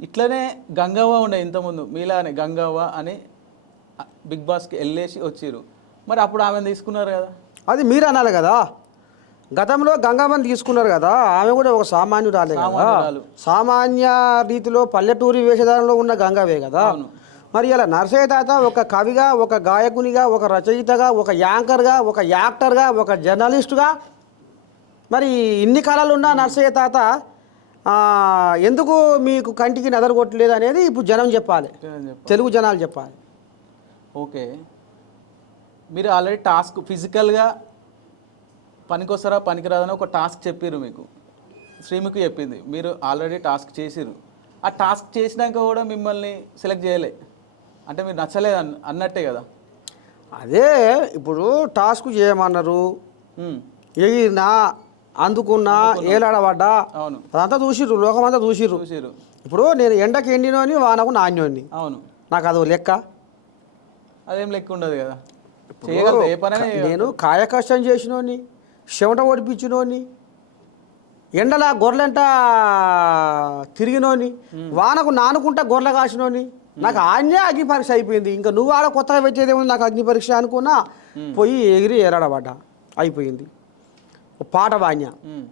ఇట్లనే గంగవ్వ ఉండే ఇంతకుముందు మీలానే గంగవ్వ అని బిగ్ బాస్కి వెళ్ళేసి వచ్చిర్రు. మరి అప్పుడు ఆమెను తీసుకున్నారు కదా. అది మీరు అనాలి కదా. గతంలో గంగమ్మని తీసుకున్నారు కదా, ఆమె కూడా ఒక సామాన్యురాలే కదా. సామాన్యురాలు. సామాన్య రీతిలో పల్లెటూరి వేషధారంలో ఉన్న గంగవే కదా. అవును. మరి ఇలా నరసయ్య తాత ఒక కవిగా, ఒక గాయకునిగా, ఒక రచయితగా, ఒక యాంకర్గా, ఒక యాక్టర్గా, ఒక జర్నలిస్టుగా, మరి ఇన్ని కళలు ఉన్న నరసయ్య తాత ఎందుకు మీకు కంటికి నదరు కొట్టలేదు అనేది ఇప్పుడు జనం చెప్పాలి, తెలుగు జనాలు చెప్పాలి. ఓకే, మీరు ఆల్రెడీ టాస్క్ ఫిజికల్గా పనికొస్తారా పనికిరాదని ఒక టాస్క్ చెప్పారు మీకు, శ్రీముఖి చెప్పింది, మీరు ఆల్రెడీ టాస్క్ చేసిర్రు. ఆ టాస్క్ చేసినాక కూడా మిమ్మల్ని సెలెక్ట్ చేయలే అంటే మీరు నచ్చలేదు అన్నట్టే కదా. అదే ఇప్పుడు టాస్క్ చేయమన్నారు, ఎగిరినా అందుకున్నా ఏలాడబడ్డా, అవును, అదంతా చూసిర్రు, లోకమంతా చూసిర్రు. ఇప్పుడు నేను ఎండకి ఎండినోని వానకు నాణ్యోని, అవును, నాకు అదో లెక్క. అదేం లెక్క ఉండదు కదా. నేను కాయకష్టం చేసినోని, చెమట ఓడిపించినోని, ఎండల గొర్రెంట తిరిగినోని, వానకు నానుకుంటా గొర్రెల కాసినోని, నాకు ఆజ్ఞే అగ్ని పరీక్ష అయిపోయింది. ఇంకా నువ్వు ఆడ కొత్తగా పెట్టేదేమో నాకు అగ్ని పరీక్ష అనుకున్నా, పోయి ఎగిరి ఏలాడబడ్డా, అయిపోయింది. పాట బాణ్య